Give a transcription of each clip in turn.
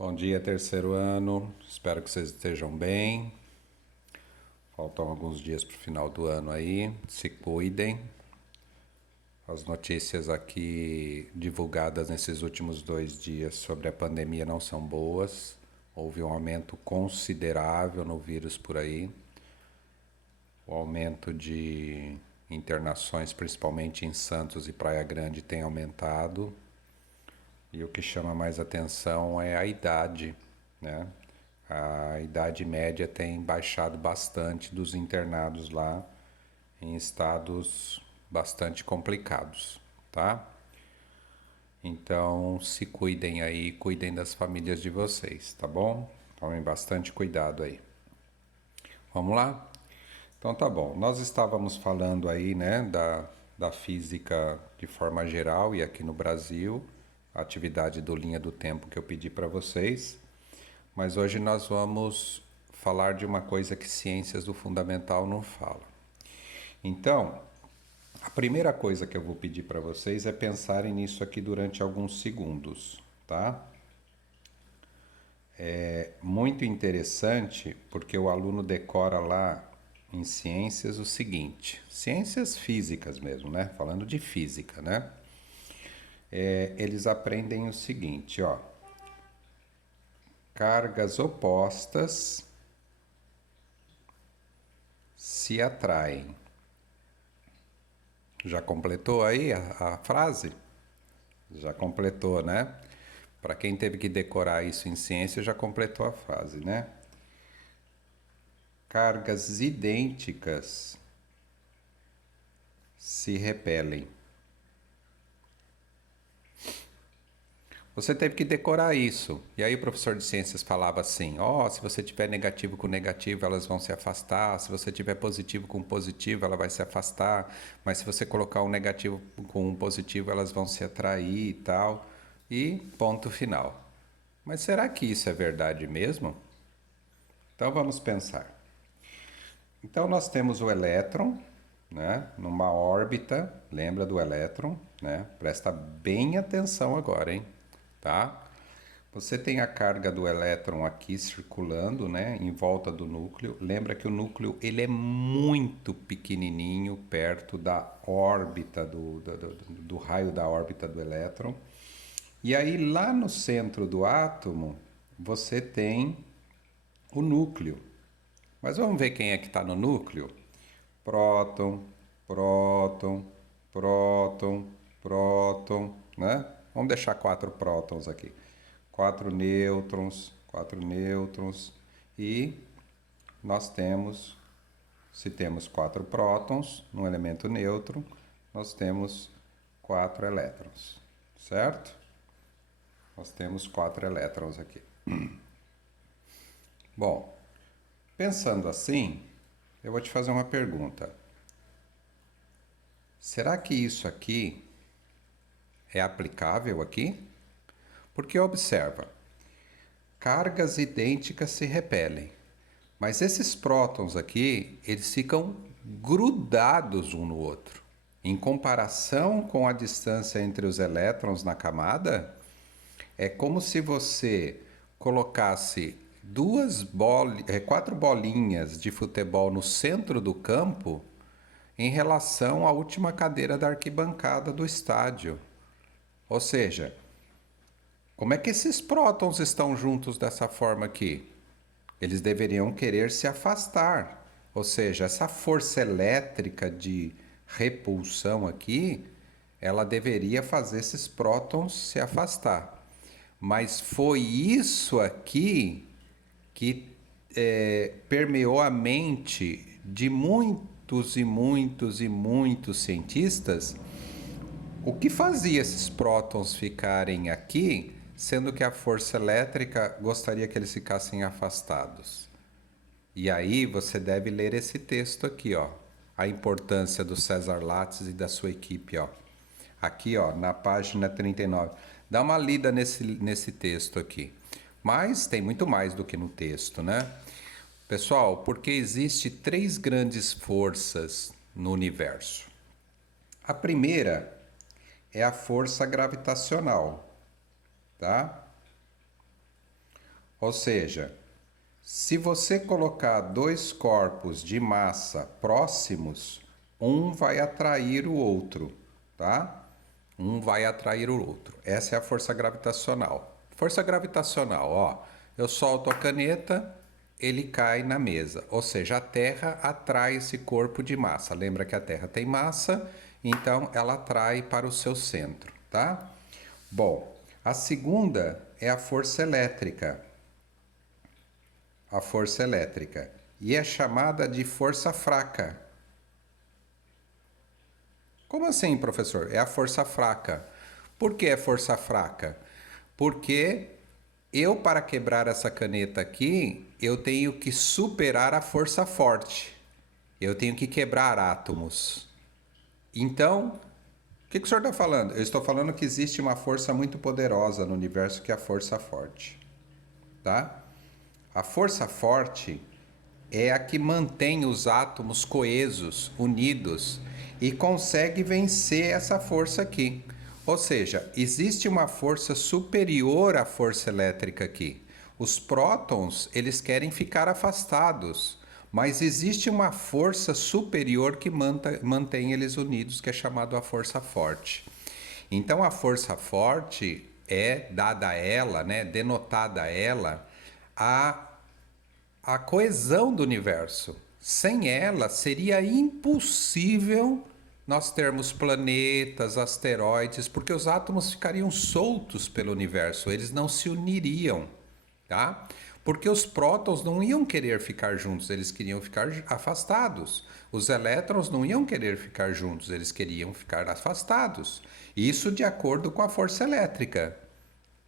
Bom dia, terceiro ano. Espero que vocês estejam bem. Faltam alguns dias para o final do ano aí. Se cuidem. As notícias aqui divulgadas nesses últimos 2 dias sobre a pandemia não são boas. Houve um aumento considerável no vírus por aí. O aumento de internações, principalmente em Santos e Praia Grande, tem aumentado. E o que chama mais atenção é a idade, né? A idade média tem baixado bastante dos internados lá em estados bastante complicados, tá? Então se cuidem aí, cuidem das famílias de vocês, tá bom? Tomem bastante cuidado aí. Vamos lá? Então tá bom. Nós estávamos falando aí, né, da física de forma geral e aqui no Brasil, a atividade do Linha do Tempo que eu pedi para vocês. Mas hoje nós vamos falar de uma coisa que ciências do fundamental não fala. Então, a primeira coisa que eu vou pedir para vocês é pensarem nisso aqui durante alguns segundos, tá? É muito interessante porque o aluno decora lá em ciências o seguinte, ciências físicas mesmo, né? Falando de física, né? Eles aprendem o seguinte, ó. Cargas opostas se atraem. Já completou aí a frase? Já completou, né? Para quem teve que decorar isso em ciência, já completou a frase, né? Cargas idênticas se repelem. Você teve que decorar isso. E aí o professor de ciências falava assim: ó, se você tiver negativo com negativo, elas vão se afastar. Se você tiver positivo com positivo, ela vai se afastar. Mas se você colocar um negativo com um positivo, elas vão se atrair e tal. E ponto final. Mas será que isso é verdade mesmo? Então vamos pensar. Então nós temos o elétron, né, numa órbita, lembra do elétron, né? Presta bem atenção agora, hein? Tá? Você tem a carga do elétron aqui circulando, né, em volta do núcleo. Lembra que o núcleo ele é muito pequenininho perto da órbita do raio da órbita do elétron. E aí lá no centro do átomo você tem o núcleo. Mas vamos ver quem é que está no núcleo? Próton, próton, próton, próton, né? Vamos deixar 4 prótons aqui. 4 nêutrons e nós temos, se temos 4 prótons no elemento neutro, nós temos 4 elétrons, certo? Nós temos 4 elétrons aqui. Bom, pensando assim, eu vou te fazer uma pergunta. Será que isso aqui é aplicável aqui? Porque observa, cargas idênticas se repelem, mas esses prótons aqui, eles ficam grudados um no outro. Em comparação com a distância entre os elétrons na camada, é como se você colocasse 4 bolinhas de futebol no centro do campo em relação à última cadeira da arquibancada do estádio. Ou seja, como é que esses prótons estão juntos dessa forma aqui? Eles deveriam querer se afastar. Ou seja, essa força elétrica de repulsão aqui, ela deveria fazer esses prótons se afastar. Mas foi isso aqui que permeou a mente de muitos e muitos e muitos cientistas. O que fazia esses prótons ficarem aqui, sendo que a força elétrica gostaria que eles ficassem afastados? E aí você deve ler esse texto aqui, ó. A importância do César Lattes e da sua equipe, ó. Aqui, ó, na página 39. Dá uma lida nesse texto aqui. Mas tem muito mais do que no texto, né? Pessoal, porque existe 3 grandes forças no universo. A primeira é a força gravitacional, tá? Ou seja, se você colocar dois corpos de massa próximos, um vai atrair o outro, tá? Um vai atrair o outro. Essa é a força gravitacional. Força gravitacional, ó. Eu solto a caneta, ele cai na mesa. Ou seja, a Terra atrai esse corpo de massa. Lembra que a Terra tem massa, então ela atrai para o seu centro, tá? Bom, a segunda é a força elétrica. A força elétrica. E é chamada de força fraca. Como assim, professor? É a força fraca. Por que é força fraca? Porque eu, para quebrar essa caneta aqui, eu tenho que superar a força forte. Eu tenho que quebrar átomos. Então, o que o senhor está falando? Eu estou falando que existe uma força muito poderosa no universo que é a força forte. Tá? A força forte é a que mantém os átomos coesos, unidos, e consegue vencer essa força aqui. Ou seja, existe uma força superior à força elétrica aqui. Os prótons, eles querem ficar afastados, mas existe uma força superior que mantém eles unidos, que é chamada a força forte. Então a força forte é dada a ela, né, denotada a ela, a a coesão do universo. Sem ela, seria impossível nós termos planetas, asteroides, porque os átomos ficariam soltos pelo universo, eles não se uniriam, tá? Porque os prótons não iam querer ficar juntos, eles queriam ficar afastados. Os elétrons não iam querer ficar juntos, eles queriam ficar afastados. Isso de acordo com a força elétrica,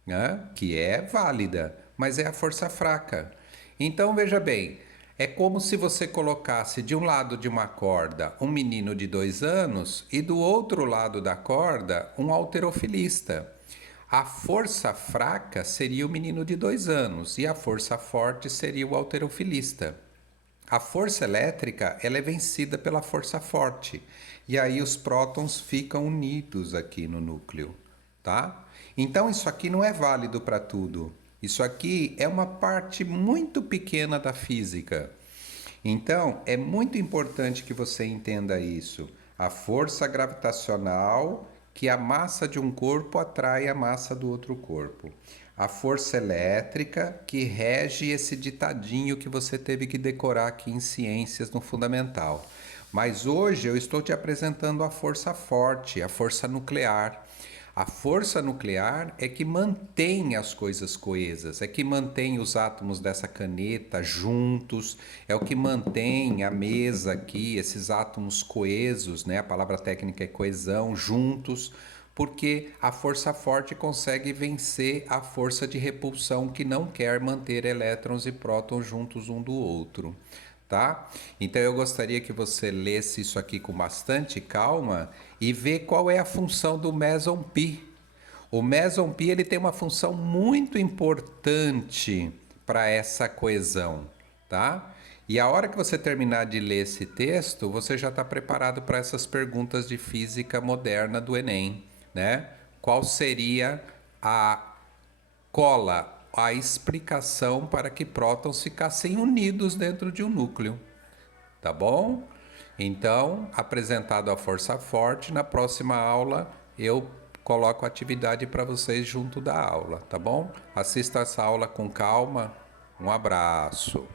né? Que é válida, mas é a força fraca. Então veja bem, é como se você colocasse de um lado de uma corda um menino de 2 anos e do outro lado da corda um halterofilista. A força fraca seria o menino de 2 anos e a força forte seria o halterofilista. A força elétrica ela é vencida pela força forte e aí os prótons ficam unidos aqui no núcleo, tá? Então isso aqui não é válido para tudo. Isso aqui é uma parte muito pequena da física. Então é muito importante que você entenda isso. A força gravitacional que a massa de um corpo atrai a massa do outro corpo. A força elétrica que rege esse ditadinho que você teve que decorar aqui em ciências no fundamental. Mas hoje eu estou te apresentando a força forte, a força nuclear. A força nuclear é que mantém as coisas coesas, é que mantém os átomos dessa caneta juntos, é o que mantém a mesa aqui, esses átomos coesos, né? A palavra técnica é coesão, juntos, porque a força forte consegue vencer a força de repulsão que não quer manter elétrons e prótons juntos um do outro, tá? Então eu gostaria que você lesse isso aqui com bastante calma e vê qual é a função do meson pi. O meson pi ele tem uma função muito importante para essa coesão, tá? E a hora que você terminar de ler esse texto, você já está preparado para essas perguntas de física moderna do Enem, né? Qual seria a cola, a explicação para que prótons ficassem unidos dentro de um núcleo, tá bom? Então, apresentado a força forte, na próxima aula eu coloco a atividade para vocês junto da aula, tá bom? Assista essa aula com calma. Um abraço.